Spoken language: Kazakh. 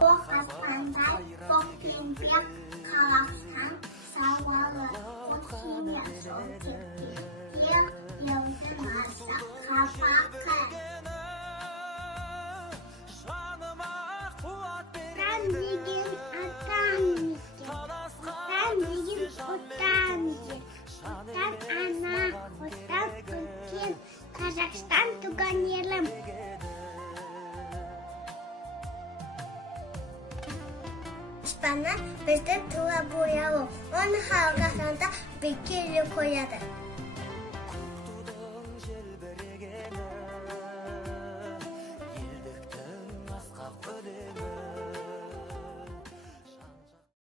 Қазақстанда тоқ еңбек Қазақстан сауалы отхимия солтекте елдің аса қапақы. Отан деген атан мекен, отан деген отан жер, отан ана, отан үлкен, Қазақстан туған елім. Аспаннан бізді туа бояуы, оны халқасында бекерлі қояды.